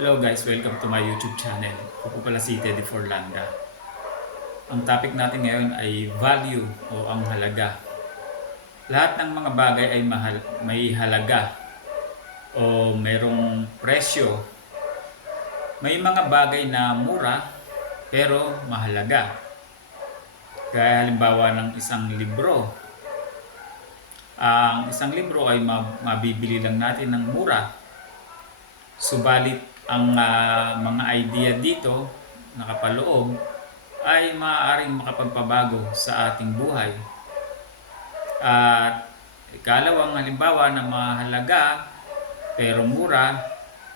Hello guys, welcome to my YouTube channel. Ako pala si Teddy Forlanda. Ang topic natin ngayon ay value o ang halaga. Lahat ng mga bagay ay mahal, may halaga o merong presyo. May mga bagay na mura pero mahalaga. Gaya halimbawa ng isang libro. Ang isang libro ay ma- mabibili lang natin ng mura Subalit ang ah, mga idea dito nakapaloob ay maaaring makapagpabago sa ating buhay. At ikalawang halimbawa na mahalaga pero mura,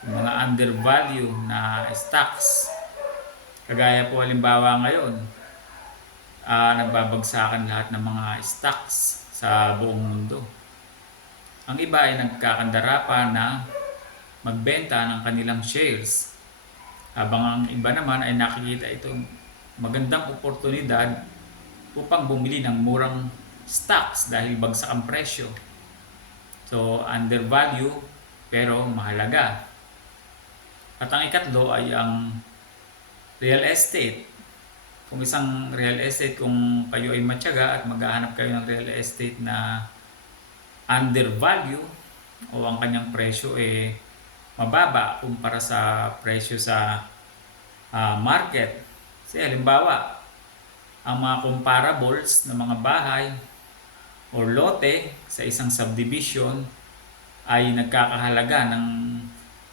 mga undervalue na stocks. Kagaya po halimbawa ngayon, ah, nagbabagsakan lahat ng mga stocks sa buong mundo. Ang iba ay nagkakandara pa na magbenta ng kanilang shares. Habang ang iba naman ay nakikita itong magandang oportunidad upang bumili ng murang stocks dahil bagsak ang presyo. So, undervalue pero mahalaga. At ang ikatlo ay ang real estate. Kung isang real estate, kung kayo ay matyaga at maghahanap kayo ng real estate na undervalue o ang kanyang presyo eh mababa kumpara sa presyo sa ah, market. Kasi halimbawa, ang mga comparables ng mga bahay or lote sa isang subdivision ay nagkakahalaga ng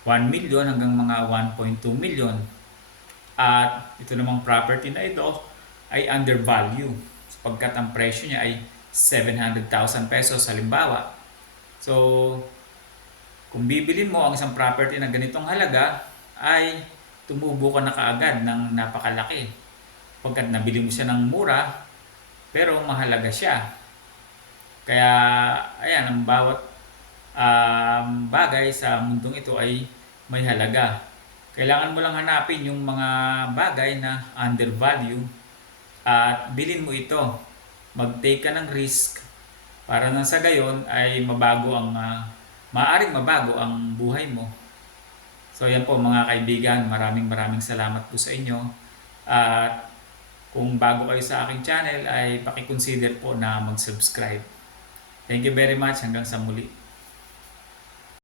1 million hanggang mga 1.2 million. At ito namang property na ito ay undervalue sapagkat ang presyo niya ay 700,000 pesos halimbawa. So, kung bibilin mo ang isang property na ganitong halaga, ay tumubo ka na kaagad ng napakalaki. Pagkat nabili mo siya ng mura, pero mahalaga siya. Kaya, ayan, ang bawat um, bagay sa mundong ito ay may halaga. Kailangan mo lang hanapin yung mga bagay na undervalue at bilhin mo ito. Mag-take ka ng risk para nang sa gayon ay mabago ang ah, maaaring mabago ang buhay mo. So yan po mga kaibigan, maraming maraming salamat po sa inyo. At kung bago kayo sa aking channel ay paki-consider po na mag-subscribe. Thank you very much. Hanggang sa muli.